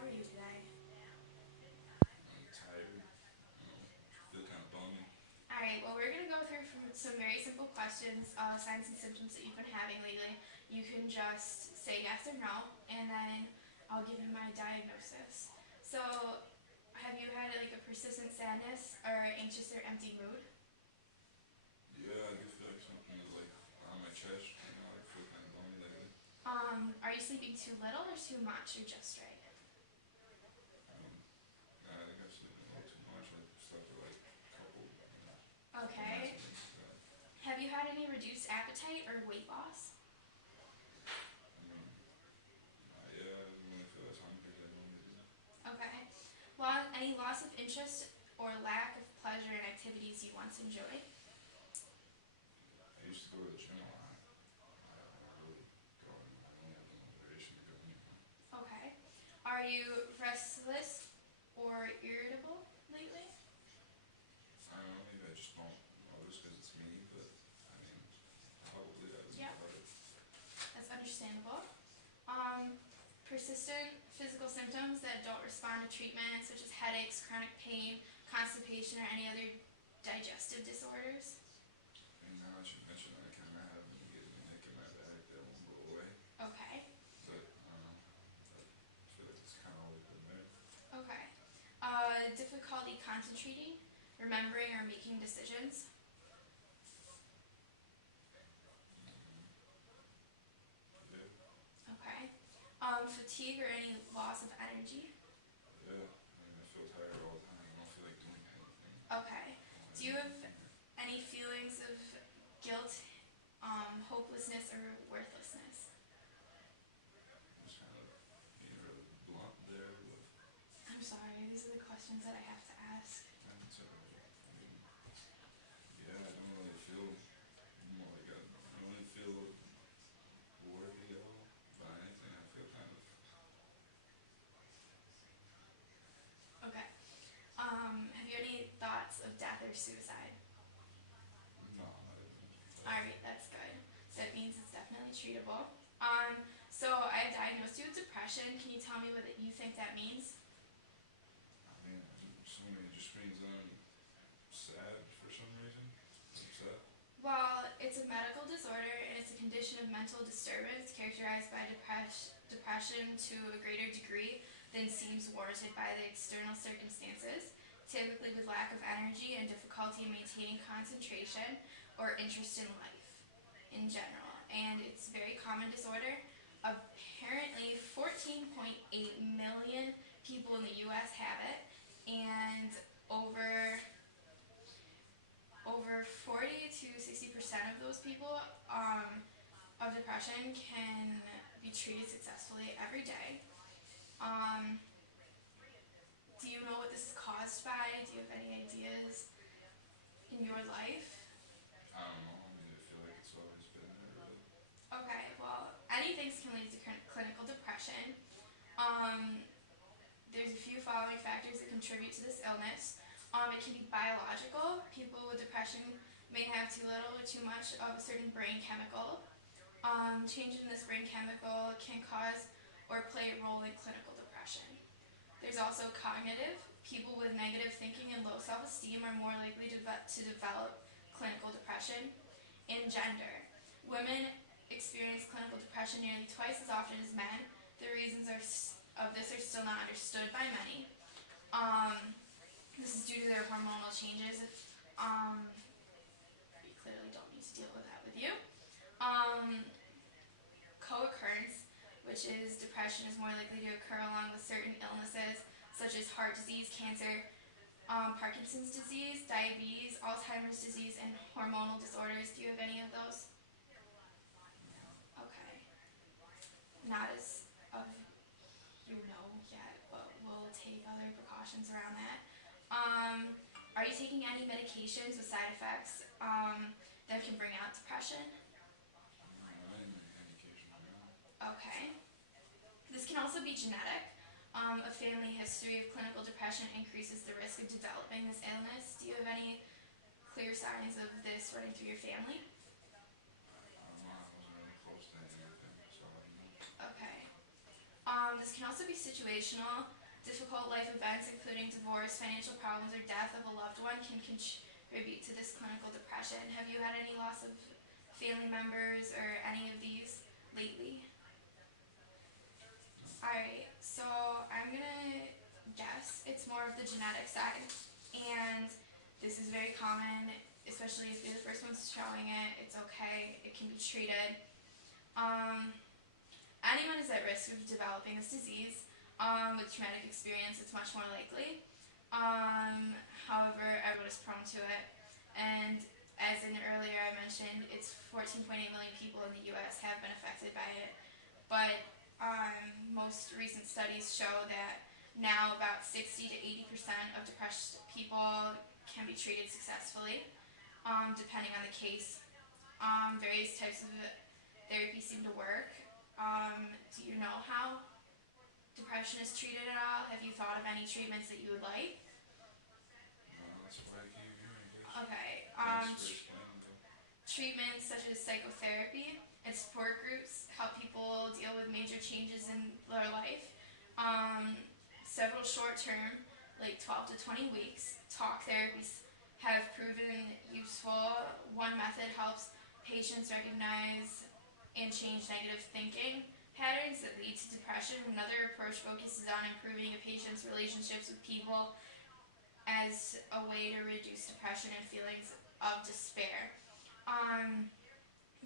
How are you today? Tired. Feel kind of bummy. Alright, well, we're going to go through some very simple questions, signs and symptoms that you've been having lately. You can just say yes or no, and then I'll give you my diagnosis. So, have you had like a persistent sadness or anxious or empty mood? Yeah, I do feel like something is like on my chest right now. I feel kind of bummy lately. Are you sleeping too little or too much or just right? Um, I think I'm sleeping a little too much. I slept for like couple nights Okay. ago. Yeah. Have you had any reduced appetite or weight loss? Yeah, I don't really feel as hungry as I normally do. Okay. Any loss of interest or lack of pleasure in activities you once enjoyed? I used to go to the gym a lot. I don't really go anymore. I don't have the motivation to go anymore. Okay. Are you restless or irritable lately? I don't know. Maybe I just don't notice because it's me, but I mean, probably that would be Yep, about it. that's understandable. Um, Persistent physical symptoms that don't respond to treatment, such as headaches, chronic pain, constipation, or any other digestive disorders. And now that you mention it, I kind of have been getting a nick in my back that won't go away. Okay. But I don't know. I feel like it's kind of always been there. Okay. Difficulty concentrating, remembering, or making decisions. Yeah, Okay. Fatigue or any loss of energy. yeah. I mean, I feel tired all the time. I don't feel like doing anything. Okay. I don't Do have you have energy either. any feelings of guilt, hopelessness, or worthlessness? Just kind of being really blunt there, but I'm sorry, these are the questions that I have to ask. it's alright. I mean, yeah, I don't really feel like I don't really feel worthy at all by anything. I feel kind of Okay. Have you any thoughts of death or suicide? no, not even. Alright, that's good. That means it's definitely treatable. So I have diagnosed you with depression. Can you tell me what you think that means? I mean, assuming it just means I'm sad for some reason. Upset. Well, it's a medical disorder and it's a condition of mental disturbance characterized by depression to a greater degree than seems warranted by the external circumstances, typically with lack of energy and difficulty in maintaining concentration or interest in life in general. And it's a very common disorder. Apparently, 14.8 million people in the US have it, and over 40 to 60% of those people of depression can be treated successfully every day. Um, do you know what this is caused by? Do you have any ideas in your life? I don't know. I mean, I feel like it's always been there, really. Okay, well, anything can lead to clinical depression. Um, there's a few following factors that contribute to this illness. It can be biological. People with depression may have too little or too much of a certain brain chemical. Change in this brain chemical can cause or play a role in clinical depression. There's also cognitive. People with negative thinking and low self-esteem are more likely to develop clinical depression. And gender. Women experience clinical depression nearly twice as often as men. The reasons of this are still not understood by many. This is due to their hormonal changes. We clearly don't need to deal with that with you. Co-occurrence, which is depression is more likely to occur along with certain illnesses such as heart disease, cancer, Parkinson's disease, diabetes, Alzheimer's disease, and hormonal disorders. Do you have any of those? Okay. Not as of you know yet, but we'll take other precautions around that. Are you taking any medications with side effects that can bring out depression? I ain't any medication right now. Okay. This can also be genetic. A family history of clinical depression increases the risk of developing this illness. Do you have any clear signs of this running through your family? I don't know. I wasn't really close to any of them, so I don't know. Okay. This can also be situational. Difficult life events, including divorce, financial problems, or death of a loved one, can contribute to this clinical depression. Have you had any loss of family members or any of these lately? Alright, so I'm gonna guess it's more of the genetic side, and this is very common, especially if you're the first ones showing it. It's okay, it can be treated. Anyone is at risk of developing this disease. With traumatic experience, it's much more likely. However, everyone is prone to it, and as in earlier I mentioned, it's 14.8 million people in the U.S. have been affected by it, but most recent studies show that now about 60 to 80% of depressed people can be treated successfully, depending on the case. Various types of therapy seem to work. Do you know how depression is treated at all? Have you thought of any treatments that you would like? No, that's what I keep hearing, bitch. Okay. Thanks for explaining though. Treatments such as psychotherapy and support groups help people deal with major changes in their life. Several short-term, like 12 to 20 weeks, talk therapies have proven useful. One method helps patients recognize and change negative thinking patterns that lead to depression. Another approach focuses on improving a patient's relationships with people as a way to reduce depression and feelings of despair.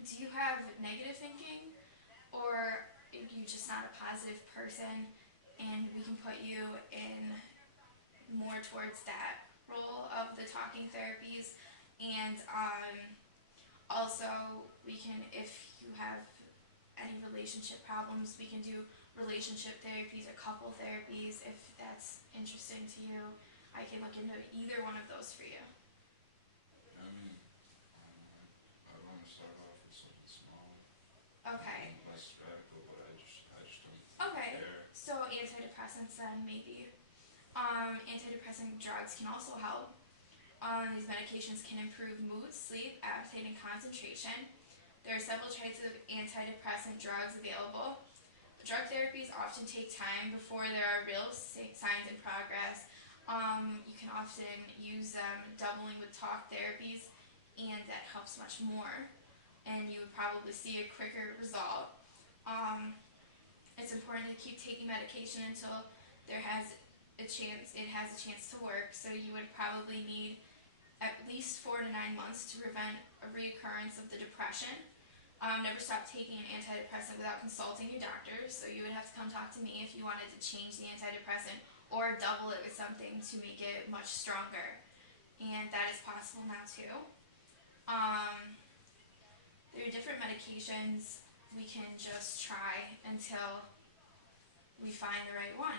Do you have negative thinking, or are you just not a positive person, and we can put you in more towards that role of the talking therapies? And also we can, if you have any relationship problems, we can do relationship therapies or couple therapies if that's interesting to you. I can look into either one of those for you. I mean, I want to start off with something small. Okay. Less radical, but I just don't Okay. care. So antidepressants then maybe. Antidepressant drugs can also help. These medications can improve mood, sleep, appetite, and concentration. There are several types of antidepressant drugs available. Drug therapies often take time before there are real signs and progress. You can often use them doubling with talk therapies, and that helps much more. And you would probably see a quicker result. It's important to keep taking medication until it has a chance to work. So you would probably need at least 4 to 9 months to prevent a reoccurrence of the depression. Never stop taking an antidepressant without consulting your doctor. So you would have to come talk to me if you wanted to change the antidepressant or double it with something to make it much stronger. And that is possible now too. There are different medications we can just try until we find the right one.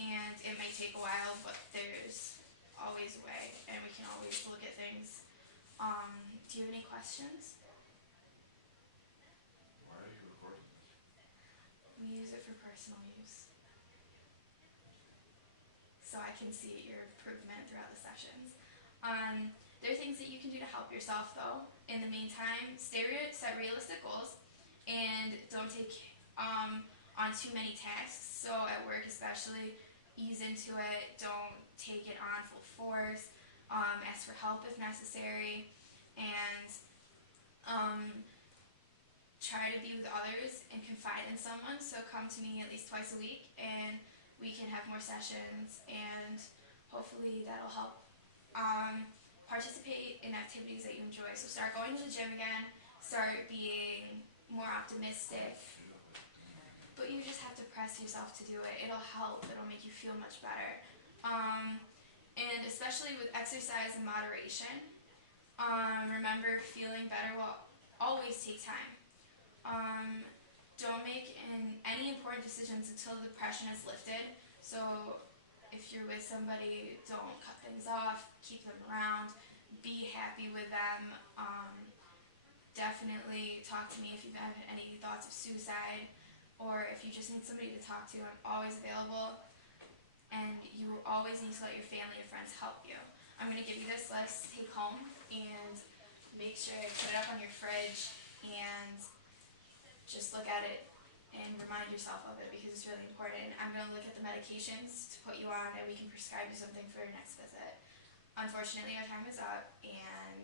And it may take a while, but there's always a way, and we can always look at things. Do you have any questions? Why are you recording this? We use it for personal use, so I can see your improvement throughout the sessions. There are things that you can do to help yourself though. In the meantime, set realistic goals, and don't take on too many tasks. So at work especially, ease into it. Don't take it on full force. Ask for help if necessary, and try to be with others and confide in someone. So come to me at least twice a week, and we can have more sessions, and hopefully that'll help. Participate in activities that you enjoy. So start going to the gym again. Start being more optimistic. But you just have to press yourself to do it. It'll help. It'll make you feel much better. And especially with exercise in moderation. Remember, feeling better will always take time. Don't make any important decisions until the depression is lifted. So if you're with somebody, don't cut things off. Keep them around. Be happy with them. Definitely talk to me if you've had any thoughts of suicide, or if you just need somebody to talk to. I'm always available, and you always need to let your family and friends help you. I'm going to give you this list, take home, and make sure you put it up on your fridge, and just look at it and remind yourself of it because it's really important. I'm going to look at the medications to put you on, and we can prescribe you something for your next visit. Unfortunately, our time is up, and